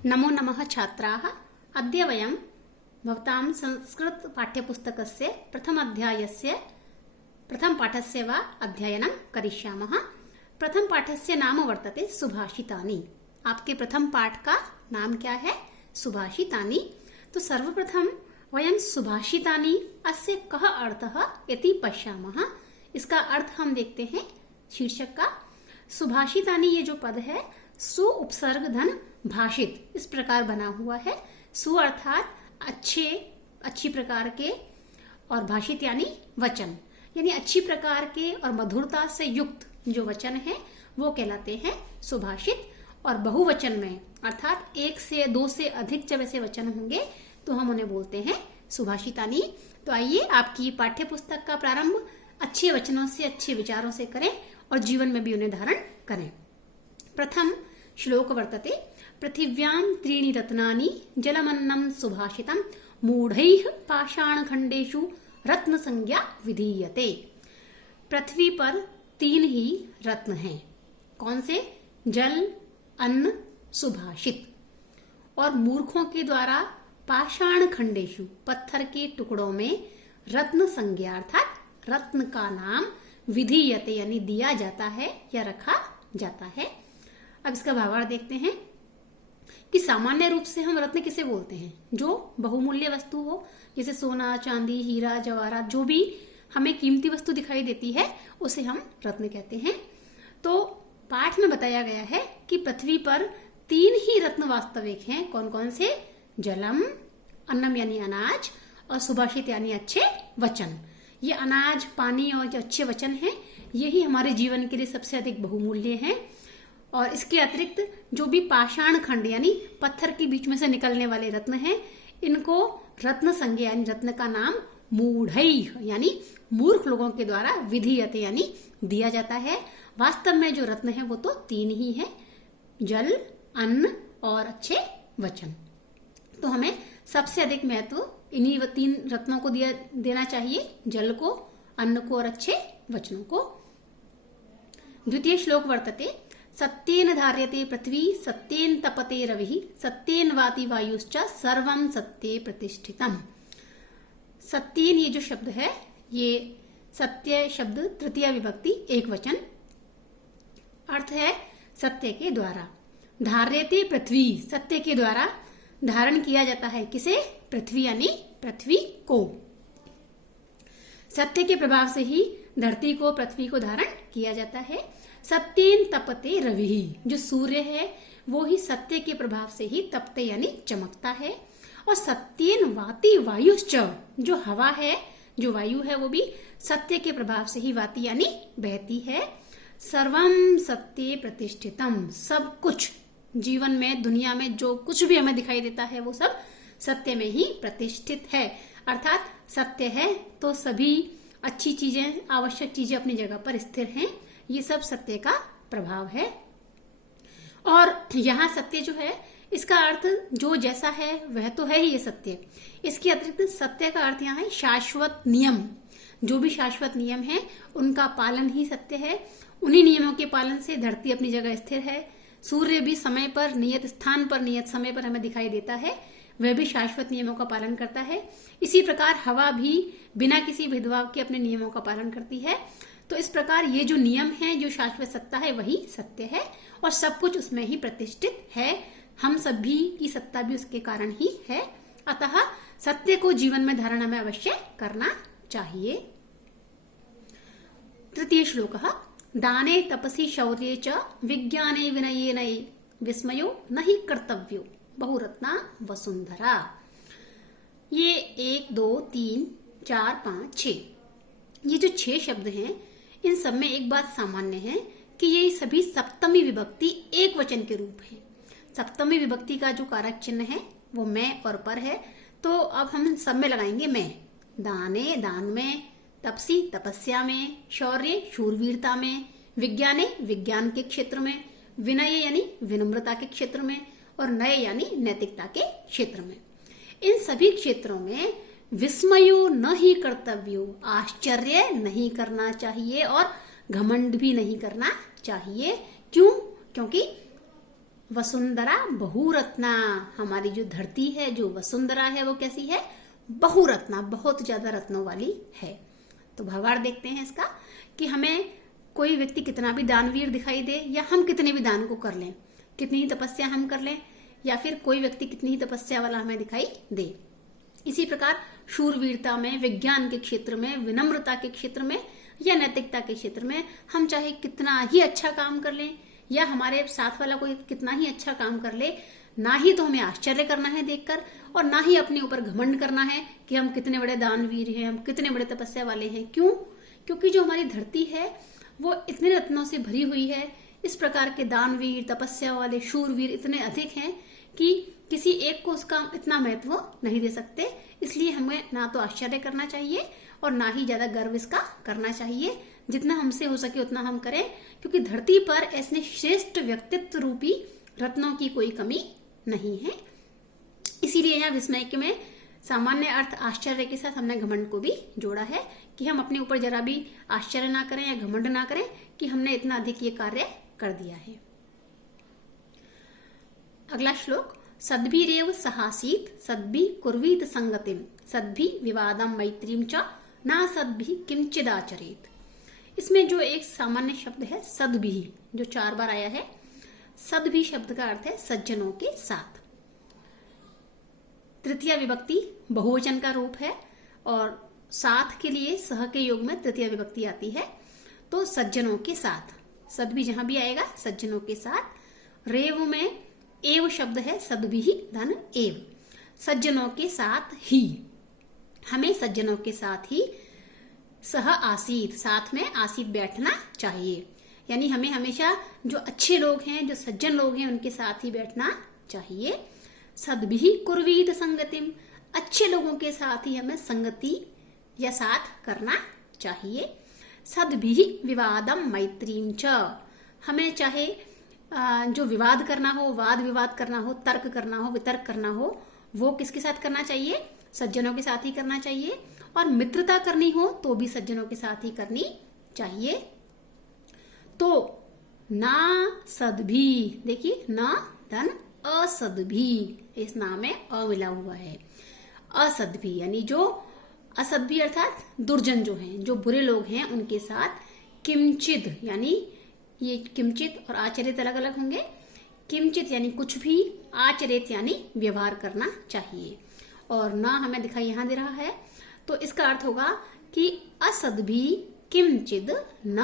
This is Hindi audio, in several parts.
नमो नमः छात्राः। अद्य वयं भवतां संस्कृत पाठ्यपुस्तकस्य प्रथमाध्यायस्य प्रथमपाठस्य वा अध्ययनं करिष्यामः। प्रथमपाठस्य नाम वर्तते सुभाषितानि। आपके प्रथम पाठ का नाम क्या है? सुभाषितानि। तो सर्वप्रथम वयं सुभाषितानि अस्य कः अर्थः इति पश्यामः। इसका अर्थ हम देखते हैं शीर्षक का। सुभाषितानि ये जो पद है सु उपसर्ग धन भाषित इस प्रकार बना हुआ है। सु अर्थात अच्छी प्रकार के और भाषित यानी वचन, यानी अच्छी प्रकार के और मधुरता से युक्त जो वचन है वो कहलाते हैं सुभाषित। और बहुवचन में अर्थात एक से दो से अधिक जब ऐसे वचन होंगे तो हम उन्हें बोलते हैं सुभाषितानि। तो आइए आपकी पाठ्य पुस्तक का प्रारंभ अच्छे वचनों से, अच्छे विचारों से करें और जीवन में भी उन्हें धारण करें। प्रथम श्लोक वर्तते पृथिव्यां त्रीणि रत्नानि जलमन्नं सुभाषितं मूढ़ैः पाषाणखण्डेषु रत्न संज्ञा विधीयते। पृथ्वी पर तीन ही रत्न हैं। कौन से? जल, अन्न, सुभाषित। और मूर्खों के द्वारा पाषाण खंडेशु पत्थर के टुकड़ों में रत्न संज्ञा अर्थात रत्न का नाम विधीयते यानी दिया जाता है या रखा जाता है। अब इसका भावार्थ देखते हैं कि सामान्य रूप से हम रत्न किसे बोलते हैं? जो बहुमूल्य वस्तु हो, जैसे सोना, चांदी, हीरा, जवाहरात, जो भी हमें कीमती वस्तु दिखाई देती है उसे हम रत्न कहते हैं। तो पाठ में बताया गया है कि पृथ्वी पर तीन ही रत्न वास्तविक हैं। कौन कौन से? जलम, अन्नम यानी अनाज, और सुभाषित यानी अच्छे वचन। ये अनाज, पानी और जो अच्छे वचन हैं यही हमारे जीवन के लिए सबसे अधिक बहुमूल्य हैं। और इसके अतिरिक्त जो भी पाषाण खंड यानी पत्थर के बीच में से निकलने वाले रत्न हैं, इनको रत्न संज्ञा यानी रत्न का नाम मूढ़ैः यानी मूर्ख लोगों के द्वारा विधीयते यानी दिया जाता है। वास्तव में जो रत्न है वो तो तीन ही है, जल, अन्न और अच्छे वचन। तो हमें सबसे अधिक महत्व इन्हीं तीन रत्नों को देना चाहिए, जल को, अन्न को और अच्छे वचनों को। द्वितीय श्लोक वर्तते सत्येन धार्यते पृथ्वी सत्येन तपते रविः सत्येन वाति वायुश्च सर्वं सत्ये प्रतिष्ठितम्। सत्येन ये जो शब्द है ये सत्य शब्द तृतीय विभक्ति एक वचन। अर्थ है सत्य के द्वारा। धार्यते पृथ्वी सत्य के द्वारा धारण किया जाता है। किसे? पृथ्वी यानी पृथ्वी को। सत्य के प्रभाव से ही धरती को, पृथ्वी को धारण किया जाता है। सत्येन तपते रविः जो सूर्य है वो ही सत्य के प्रभाव से ही तपते यानी चमकता है। और सत्येन वाति वायुश्च जो हवा है, जो वायु है वो भी सत्य के प्रभाव से ही वाति यानी बहती है। सर्वं सत्ये प्रतिष्ठितम सब कुछ जीवन में, दुनिया में जो कुछ भी हमें दिखाई देता है वो सब सत्य में ही प्रतिष्ठित है। अर्थात सत्य है तो सभी अच्छी चीजें, आवश्यक चीजें अपनी जगह पर स्थिर हैं। ये सब सत्य का प्रभाव है। और यहाँ सत्य जो है इसका अर्थ जो जैसा है वह तो है ही ये सत्य। इसके अतिरिक्त सत्य का अर्थ यहाँ है शाश्वत नियम। जो भी शाश्वत नियम है उनका पालन ही सत्य है। उन्हीं नियमों के पालन से धरती अपनी जगह स्थिर है। सूर्य भी समय पर, नियत स्थान पर, नियत समय पर हमें दिखाई देता है, वह भी शाश्वत नियमों का पालन करता है। इसी प्रकार हवा भी बिना किसी भेदभाव के अपने नियमों का पालन करती है। तो इस प्रकार ये जो नियम है, जो शाश्वत सत्ता है वही सत्य है और सब कुछ उसमें ही प्रतिष्ठित है। हम सभी की सत्ता भी उसके कारण ही है। अतः सत्य को जीवन में धारण हमें अवश्य करना चाहिए। तृतीय श्लोकः दाने तपसि शौर्ये च विज्ञाने विनयेन विस्मयो न हि कर्तव्यो बहुरत्ना वसुंधरा। ये 1, 2, 3, 4, 5, 6 ये जो 6 शब्द हैं इन सब में एक बात सामान्य है कि ये सभी सप्तमी विभक्ति एक वचन के रूप है। सप्तमी विभक्ति का जो कारक चिन्ह है वो मैं और पर है। तो अब हम सब में लगाएंगे मैं। दाने दान में, तपसी तपस्या में, शौर्य शूरवीरता में, विज्ञाने विज्ञान के क्षेत्र में, विनय यानी विनम्रता के क्षेत्र में और नय यानी नैतिकता के क्षेत्र में। इन सभी क्षेत्रों में विस्मयो न ही कर्तव्यो आश्चर्य नहीं करना चाहिए और घमंड भी नहीं करना चाहिए। क्यों? क्योंकि वसुंधरा बहुरत्ना, हमारी जो धरती है, जो वसुंधरा है, वो कैसी है? बहुरत्ना, बहुत ज्यादा रत्नों वाली है। तो भावार्थ देखते हैं इसका कि हमें कोई व्यक्ति कितना भी दानवीर दिखाई दे, या हम कितने भी दान को कर लें, कितनी ही तपस्या हम कर लें, या फिर कोई व्यक्ति कितनी ही तपस्या वाला हमें दिखाई दे, इसी प्रकार शूरवीरता में, विज्ञान के क्षेत्र में, विनम्रता के क्षेत्र में या नैतिकता के क्षेत्र में हम चाहे कितना ही अच्छा काम कर लें, या हमारे साथ वाला कोई कितना ही अच्छा काम कर ले, ना ही तो हमें आश्चर्य करना है देखकर, और ना ही अपने ऊपर घमंड करना है कि हम कितने बड़े दानवीर हैं, हम कितने बड़े तपस्या वाले हैं। क्यों? क्योंकि जो हमारी धरती है वो इतने रत्नों से भरी हुई है। इस प्रकार के दानवीर, तपस्या वाले, शूरवीर इतने अधिक हैं कि किसी एक को उसका इतना महत्व नहीं दे सकते। इसलिए हमें ना तो आश्चर्य करना चाहिए और ना ही ज्यादा गर्व इसका करना चाहिए। जितना हमसे हो सके उतना हम करें, क्योंकि धरती पर ऐसे श्रेष्ठ व्यक्तित्व रूपी रत्नों की कोई कमी नहीं है। इसीलिए यहाँ विस्मय में सामान्य अर्थ आश्चर्य के साथ हमने घमंड को भी जोड़ा है कि हम अपने ऊपर जरा भी आश्चर्य ना करें या घमंड ना करें कि हमने इतना अधिक ये कार्य कर दिया है। अगला श्लोक, सद्भिरेव सहासीत सद्भि कुर्वीत संगतिम सद्भि विवादम मैत्रीम च ना सद्भि किंचिदाचरेत। इसमें जो एक सामान्य शब्द है सद्भि, जो 4 बार आया है, सद्भि शब्द का अर्थ है सज्जनों के साथ। तृतीय विभक्ति बहुवचन का रूप है और साथ के लिए सह के योग में तृतीय विभक्ति आती है। तो सज्जनों के साथ, सद्भि जहां भी आएगा सज्जनों के साथ। रेव में एव शब्द है, सद्भि धन एव, सज्जनों के साथ ही, हमें सज्जनों के साथ ही सह आसीत, साथ में आसीत बैठना चाहिए। यानी हमें हमेशा जो अच्छे लोग हैं, जो सज्जन लोग हैं, उनके साथ ही बैठना चाहिए। सद्भि कुर्वीत संगतिम, अच्छे लोगों के साथ ही हमें संगति या साथ करना चाहिए। सद्भि विवादम मैत्रीम च, हमें चाहे जो विवाद करना हो, वाद विवाद करना हो, तर्क करना हो, वितर्क करना हो, वो किसके साथ करना चाहिए? सज्जनों के साथ ही करना चाहिए। और मित्रता करनी हो तो भी सज्जनों के साथ ही करनी चाहिए। तो ना सद्भि, देखिए ना धन असद्भि, इस नाम में अ मिला हुआ है। असद्भि यानी जो असद्भि अर्थात दुर्जन जो हैं, जो बुरे लोग हैं, उनके साथ किंचित, यानी ये किंचित और आचरित अलग अलग होंगे। किंचित यानी कुछ भी, आचरित यानी व्यवहार करना चाहिए। और ना हमें दिखाई यहां दे रहा है, तो इसका अर्थ होगा कि असद्भि किंचित न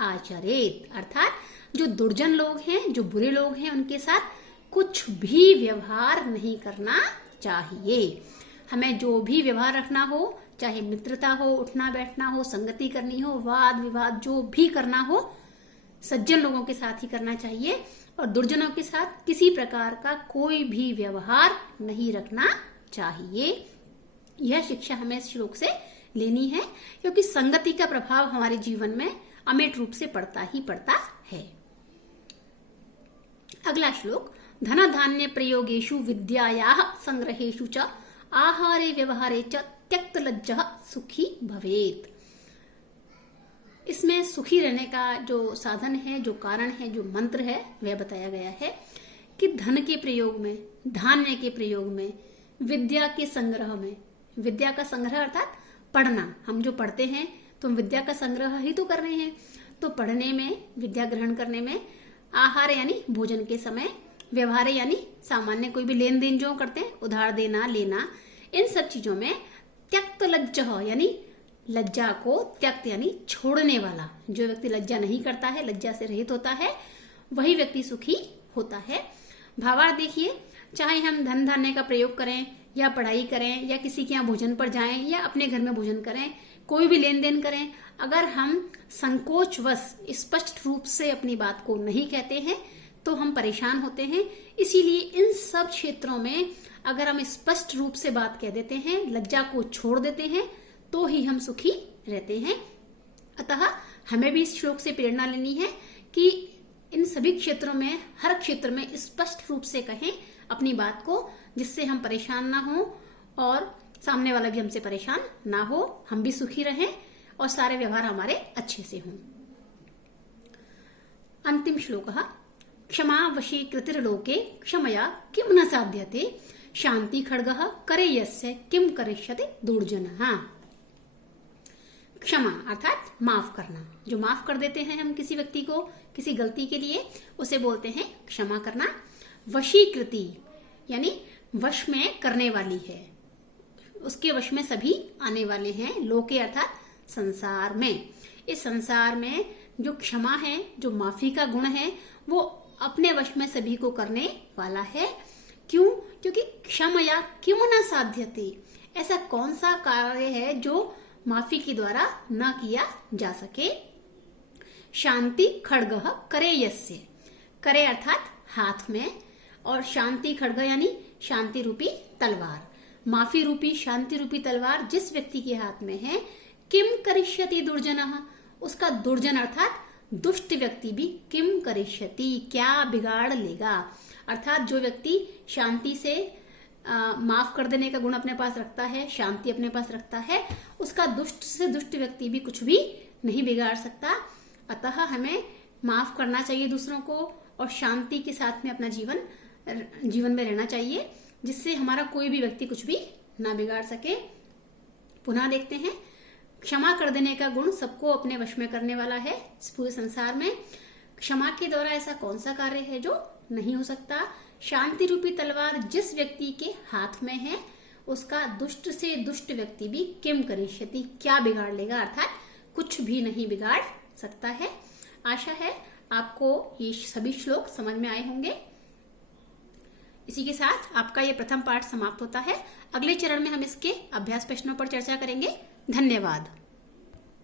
आचरेत, अर्थात जो दुर्जन लोग हैं, जो बुरे लोग हैं, उनके साथ कुछ भी व्यवहार नहीं करना चाहिए। हमें जो भी व्यवहार रखना हो, चाहे मित्रता हो, उठना बैठना हो, संगति करनी हो, वाद विवाद जो भी करना हो, सज्जन लोगों के साथ ही करना चाहिए। और दुर्जनों के साथ किसी प्रकार का कोई भी व्यवहार नहीं रखना चाहिए। यह शिक्षा हमें इस श्लोक से लेनी है, क्योंकि संगति का प्रभाव हमारे जीवन में अमिट रूप से पड़ता ही पड़ता है। अगला श्लोक, धन धान्य प्रयोगेषु विद्यायाः संग्रहेषु च आहारे व्यवहारे च त्यक्त लज्जः सुखी भवेत। इसमें सुखी रहने का जो साधन है, जो कारण है, जो मंत्र है, वह बताया गया है कि धन के प्रयोग में, धान्य के प्रयोग में, विद्या के संग्रह में, विद्या का संग्रह अर्थात पढ़ना, हम जो पढ़ते हैं तो हम विद्या का संग्रह ही तो कर रहे हैं। तो पढ़ने में, विद्या ग्रहण करने में, आहार यानी भोजन के समय, व्यवहार यानी सामान्य कोई भी लेन देन जो करते हैं, उधार देना लेना, इन सब चीजों में त्यक्त लज्जः यानी लज्जा को, त्यक्त यानी छोड़ने वाला, जो व्यक्ति लज्जा नहीं करता है, लज्जा से रहित होता है, वही व्यक्ति सुखी होता है। भावार्थ देखिए, चाहे हम धन धान्य का प्रयोग करें या पढ़ाई करें या किसी के यहाँ भोजन पर जाएं या अपने घर में भोजन करें, कोई भी लेन देन करें, अगर हम संकोचवश स्पष्ट रूप से अपनी बात को नहीं कहते हैं तो हम परेशान होते हैं। इसीलिए इन सब क्षेत्रों में अगर हम स्पष्ट रूप से बात कह देते हैं, लज्जा को छोड़ देते हैं, तो ही हम सुखी रहते हैं। अतः हमें भी इस श्लोक से प्रेरणा लेनी है कि इन सभी क्षेत्रों में, हर क्षेत्र में स्पष्ट रूप से कहें अपनी बात को, जिससे हम परेशान ना हो और सामने वाला भी हमसे परेशान ना हो, हम भी सुखी रहें और सारे व्यवहार हमारे अच्छे से हों। अंतिम श्लोकः, क्षमा वशीकृतिर्लोके क्षमया किम न साध्यते शांति खड्गः करे यस्य किम करिष्यति दुर्जनः। क्षमा अर्थात माफ करना, जो माफ कर देते हैं हम किसी व्यक्ति को किसी गलती के लिए, उसे बोलते हैं क्षमा करना। वशीकृति यानी वश में करने वाली है, उसके वश में सभी आने वाले हैं। लोके अर्थात संसार में, इस संसार में जो क्षमा है, जो माफी का गुण है, वो अपने वश में सभी को करने वाला है। क्यों? क्योंकि क्षमया किम न साध्यते, ऐसा कौन सा कार्य है जो माफी के द्वारा न किया जा सके। शांति खड्गः करे यस्य, करे अर्थात हाथ में, और शांति खड्ग यानी शांति रूपी तलवार, माफी रूपी शांति रूपी तलवार जिस व्यक्ति के हाथ में है। किम करिष्यति दुर्जनः, उसका दुर्जन अर्थात दुष्ट व्यक्ति भी किम करिष्यति, क्या बिगाड़ लेगा। अर्थात जो व्यक्ति शांति से माफ कर देने का गुण अपने पास रखता है, शांति अपने पास रखता है, उसका दुष्ट से दुष्ट व्यक्ति भी कुछ भी नहीं बिगाड़ सकता। अतः हमें माफ करना चाहिए दूसरों को, और शांति के साथ में अपना जीवन में रहना चाहिए, जिससे हमारा कोई भी व्यक्ति कुछ भी ना बिगाड़ सके। पुनः देखते हैं, क्षमा कर देने का गुण सबको अपने वश में करने वाला है इस पूरे संसार में। क्षमा के द्वारा ऐसा कौन सा कार्य है जो नहीं हो सकता। शांति रूपी तलवार जिस व्यक्ति के हाथ में है, उसका दुष्ट से दुष्ट व्यक्ति भी किम करिष्यति, क्या बिगाड़ लेगा, अर्थात कुछ भी नहीं बिगाड़ सकता है। आशा है आपको ये सभी श्लोक समझ में आए होंगे। इसी के साथ आपका ये प्रथम पाठ समाप्त होता है। अगले चरण में हम इसके अभ्यास प्रश्नों पर चर्चा करेंगे। धन्यवाद।